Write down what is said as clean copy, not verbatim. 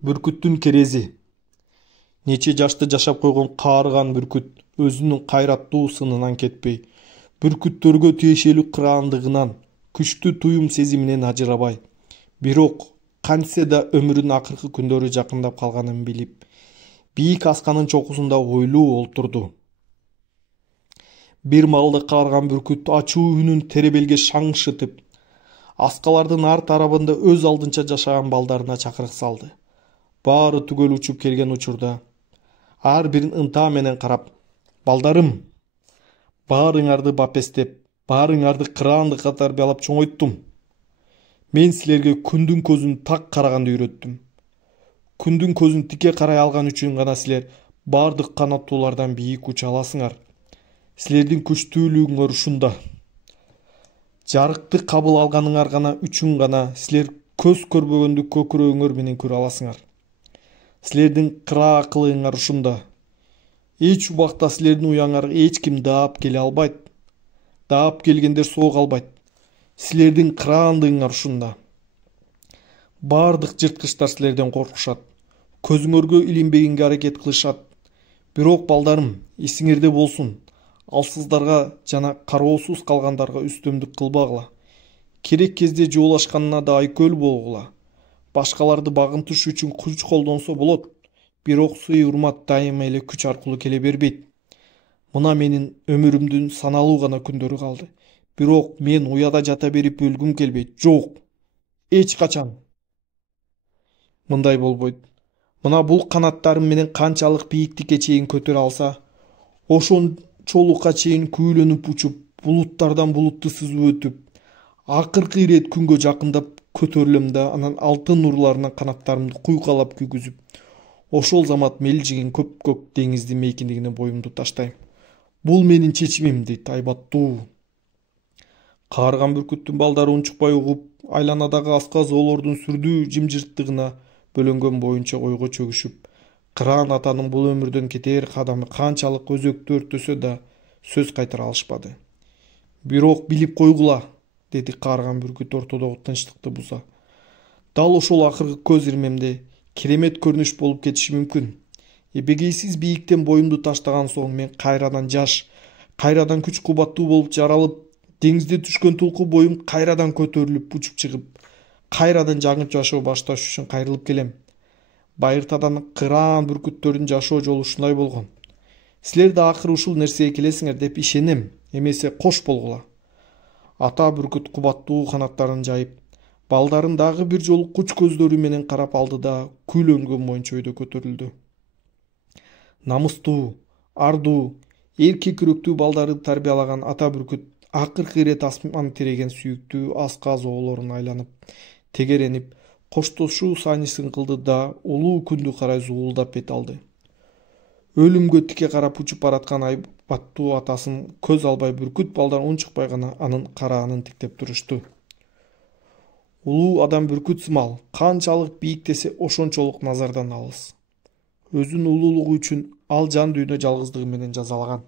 Бүркүттүн керези. Нече жашты жашап койгон каарыган бүркүт өзүнүн кайраттуу сынынан кетпей, бүркүттөргө тиешелүү кыраандыгынан, күчтүү туюм сезиминен ажырабай, бирок кантсе да өмүрүнүн акыркы күндөрү жакындап калганын билип, бийик асканын чокусунда ойлуу олтурду. Бир маалда каарыган бүркүт ачуу үнүн теребелге шаңшытып, аскалардын ар тарабында өз алдынча жашаган балдарына чакырык салды. Баары түгөл учуп келген учурда ар бирин ынта менен карап, балдарым, баарыңарды бапестеп, баарыңарды кыраандыкка тарбиялап чоңойттум. Мен силерге күндүн көзүн так караганды үйрөттүм. Күндүн көзүн тике карай алган үчүн гана силер баардык канаттуулардан бийик уча аласыңар. Силердин күчтүүлүгүңөр ушунда. Жарыкты кабыл алганыңар гана үчүн гана силер көз көрбөгөндү көкүрөгүңөр менен көрө аласыңар. Силердин кыра акылыңар ушунда. Эч убакта силердин уяңарга эч ким даап келе албайт. Даап келгендер соо калбайт. Силердин кыраандыгыңар ушунда. Баардык жырткычтар силерден коркушат. Көзүңөргө илинбегенге аракет кылышат. Бирок балдарым, эсиңерде болсун. Алсыздарга жана кароосуз калгандарга үстөмдүк кылбагыла. Керек кезде жоолашканына да айкөл болгула. Башкаларды багынтыш үчүн күч колдонсо болот, бирок сый урмат дайыма эле күч аркылуу келе бербейт. Мына менин өмүрүмдүн саналуу гана күндөрү калды. Бирок мен уяда жата берип өлгүм келбейт. Жок. Эч качан. Мындай болбойт. Мына бул канаттарым менен канчалык бийиктикке чейин көтөрө алса, ошончолукка чейин күүлөнүп учуп, булуттардан булутты сызып өтүп, акыркы ирет күнгө жакындап көтөрүлөм да анан алтын нурларынан канаттарымды куйкалап күйгүзүп, ошол замат мелжиген көк деңиздин мейкиндигине боюмду таштайм. Бул менин чечимим, дейт айбаттуу. Каарыган бүркүттүн балдары унчукпай угуп, айланадагы аска зоолордун сүрдүү жымжырттыгына бөлөнгөн боюнча ойго чөгүшүп, кыраан атанын бул өмүрдөн кетер кадамы канчалык өзөктү өртөсө да сөз кайтара алышпады. Бирок билип койгула, деди каарыган бүркүт ортодогу тынчтыкты буза. Дал ошол акыркы көз ирмемде керемет көрүнүш болуп кетиши мүмкүн. Эбегейсиз бийиктен боюмду таштаган соң мен кайрадан жаш, кайрадан күч кубаттуу болуп жаралып, деңизде түшкөн тулку боюм кайрадан көтөрүлүп учуп чыгып, кайрадан жаңы жашоо башташ үчүн кайрылып келем. Байыртадан кыраан бүркүттөрдүн жашоо жолу ушундай болгон. Силер да акыры ушул нерсеге келесиңер деп ишенем, эмесе кош болгула. Ата бүркүт кубаттуу канаттарын жайып, балдарын дагы бир жолу куч көздөрү менен карап алды да күүлөнгөн моюнча өйдө көтөрүлдү. Намыстуу, ардуу, эрке күрөктүү балдарды тарбиялаган ата бүркүт акыркы ирет асман тиреген сүйүктүү аска зоолорун айланып, тегеренип, коштошуу сайнышын кылды да улуу күндү карай зуулдап бет алды. Өлүмгө тике карап учуп бараткан айбаттуу атасын көз албай бүркүт балдар унчукпай гана анын караанын тиктеп турушту. Улуу адам бүркүт сымал канчалык бийиктесе ошончолук назардан алыс. Өзүнүн улуулугу үчүн ал жан дүйнө жалгыздыгы менен жазалаган.